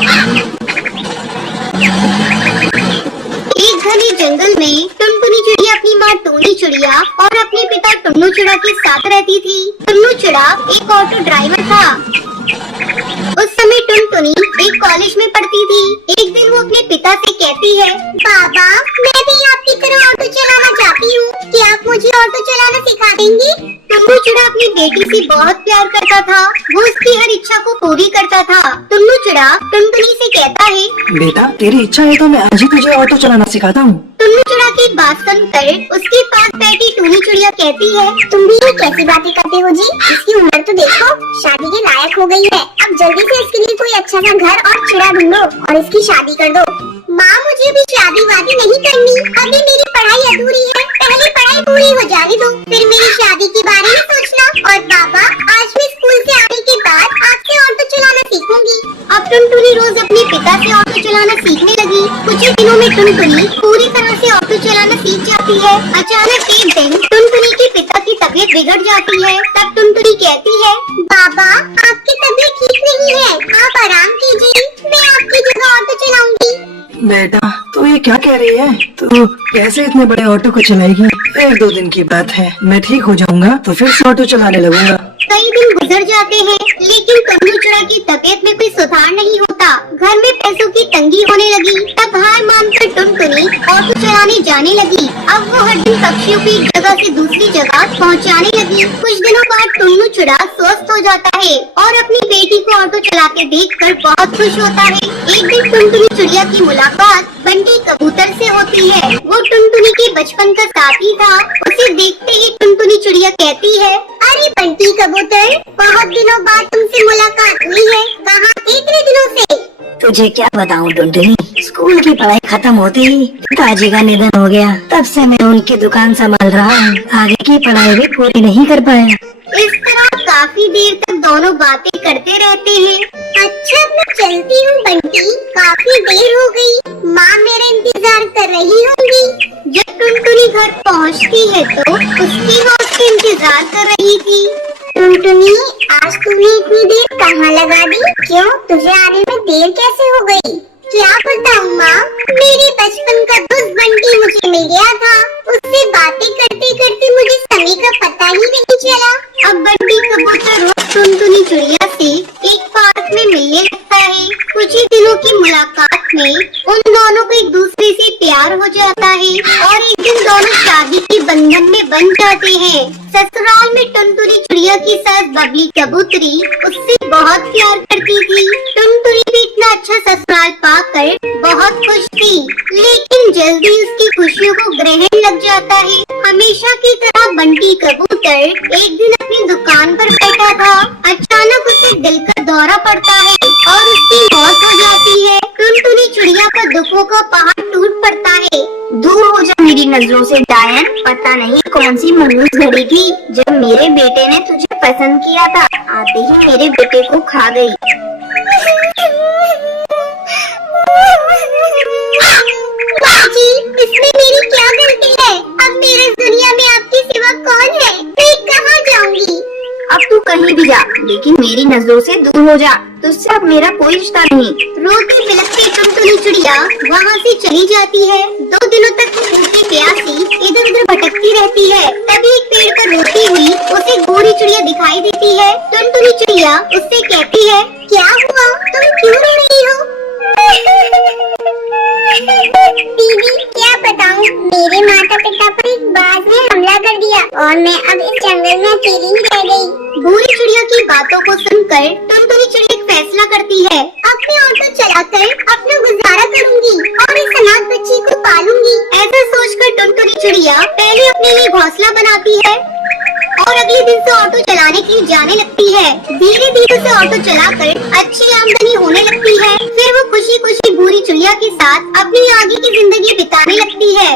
एक घने जंगल में टुनटुनी चिड़िया अपनी माँ टूनी चिड़िया और अपने पिता टुन्नू चिड़ा के साथ रहती थी। टुन्नू चिड़ा एक ऑटो ड्राइवर था। उस समय टुनटुनी एक कॉलेज में पढ़ती थी। एक दिन वो अपने पिता से कहती है, पापा मैं भी आपकी तरह ऑटो चलाना चाहती हूँ, क्या आप मुझे ऑटो चलाना सिखा देंगे? टुन्नू चिड़ा अपनी बेटी से बहुत प्यार करता था। वो उसकी हर इच्छा को पूरी करता था। टुन्नू चिड़ा टुनटुनी से कहता है, बेटा तेरी इच्छा है तो मैं आज ही तुझे ऑटो चलाना सिखाता हूँ। टुन्नू चिड़ा की बात सुनकर उसके पास बैठी टूनी चिड़िया कहती है, तुम भी ये कैसी बातें करते हो जी? इसकी उम्र तो देखो, शादी के लायक हो गई है। अब जल्दी से इसके लिए कोई अच्छा सा घर और चिड़ा ढूंढो और इसकी शादी कर दो। माँ मुझे भी शादी वादी नहीं करनी, अभी मेरी पढ़ाई अधूरी है। पहले पढ़ाई पूरी हो जाने दो, फिर मेरी शादी के बारे में सोचना। और पापा आज मैं स्कूल से आने के बाद आपसे ऑटो चलाना सीखूंगी। अब टुनटुनी रोज अपने पिता से ऑटो चलाना सीखने लगी। कुछ ही दिनों में टुनटुनी पूरी तरह से ऑटो चलाना सीख जाती है। अचानक एक दिन टुनटुनी के पिता की तबीयत बिगड़ जाती है। तब टुनटुनी कहती है, बाबा आपकी तबीयत ठीक नहीं है, आप आराम कीजिए, मैं आपकी जगह ऑटो चलाऊंगी। बेटा तू ये क्या कह रही है? तू कैसे इतने बड़े ऑटो को चलाएगी? 1-2 दिन की बात है, मैं ठीक हो जाऊंगा तो फिर से ऑटो चलाने लगूंगा। कई दिन गुजर जाते हैं लेकिन टुन्नू चिड़ा की तबीयत में कोई सुधार नहीं होता। घर में पैसों की तंगी होने लगी। तब हार मानकर टुनटुनी ऑटो चलाने जाने लगी। अब वो हर दिन पक्षियों को एक जगह से दूसरी जगह पहुंचाने लगी। कुछ दिनों बाद टुन्नू चिड़ा स्वस्थ हो जाता है और अपनी बेटी को ऑटो चलाते देखकर बहुत खुश होता है। एक दिन टुनटुनी चिड़िया की मुलाकात बंटी कबूतर से होती है। वो टुनटुनी के बचपन का साथी था। उसे देखते ही टुनटुनी चिड़िया कहती है, अरे बंटी कबूतर, बहुत दिनों बाद तुमसे मुलाकात हुई है, कहाँ थे इतने दिनों से? तुझे क्या बताऊं टुनटुनी, स्कूल की पढ़ाई खत्म होते ही पिताजी का निधन हो गया। तब से मैं उनकी दुकान संभाल रहा हूँ, आगे की पढ़ाई भी पूरी नहीं कर पाया। इस तरह काफी देर तक दोनों बातें करते रहते हैं। अच्छा मैं चलती हूँ बंटी, काफी देर हो गई, माँ मेरा इंतजार कर रही होंगी। जब टुनटुनी घर पहुँचती है तो उसकी माँ उसका इंतजार कर रही थी। टुनटुनी आज तूने इतनी देर कहाँ लगा दी? क्यों तुझे आने में देर कैसे हो गई? क्या बताऊँ माँ, मेरे बचपन का दोस्त बंटी मुझे मिल गया था। उससे बातें करते करते मुझे समय का पता ही नहीं चला। अब बंटी कबूतर रोज टुनटुनी चिड़िया से एक पार्क में मिलने लगता है। कुछ ही दिनों की मुलाकात में उन दोनों को एक दूसरे से प्यार हो जाता है और एक दिन दोनों शादी के बंधन में बंध जाते हैं। ससुराल में टुनटुनी चिड़िया की सास बबली कबूतरी उससे बहुत प्यार करती थी। टुनटुनी भी इतना अच्छा ससुराल पाकर बहुत खुश थी, लेकिन जल्दी उसकी खुशियों को ग्रहण लग जाता है। हमेशा की तरह बंटी कबूतर एक दिन अपनी दुकान पर बैठा था। अचानक उसे दिल का दौरा पड़ता है और उसकी मौत हो जाती है। टुनटुनी चिड़िया पर दुखों का पहाड़ टूट पड़ता है। दूर हो जा मेरी नजरों से डायन, पता नहीं कौन सी मनहूस घड़ी थी जब मेरे बेटे ने तुझे पसंद किया था, आते ही मेरे बेटे को खा गई। जी, इसमें मेरी क्या गलती है? अब मेरे इस दुनिया में आपके सिवा कौन है? मैं कहाँ जाऊँगी? अब तू कहीं भी जा, लेकिन मेरी नजरों से दूर हो जा, तुझसे अब मेरा कोई रिश्ता नहीं। रोते बिलखते टुनटुनी चिड़िया वहाँ से चली जाती है। 2 दिनों तक वो भूखी प्यासी इधर उधर भटकती रहती है। तभी एक पेड़ पर रोती हुई उसे गोरी चिड़िया दिखाई देती है। टुनटुनी चिड़िया उससे कहती है, क्या हुआ, तुम क्यों रो रही हो? दीदी क्या बताऊँ, मेरे माता पिता पर एक बाज ने हमला कर दिया और मैं अब इस जंगल में अकेली ही रह गई। गोरी चिड़िया की बातों को सुनकर टुनटुनी चिड़िया एक फैसला करती है। अब मैं ऑटो चलाकर अपना गुजारा करूंगी और इस अनाथ बच्ची को पालूंगी। ऐसा सोचकर टुनटुनी चिड़िया पहले अपने लिए घोंसला बनाती है और अगले दिन से ऑटो चलाने के लिए जाने लगती है। धीरे धीरे से ऑटो चलाकर अच्छी आमदनी होने लगती है। फिर वो खुशी खुशी भूरी चिड़िया के साथ अपनी आगे की जिंदगी बिताने लगती है।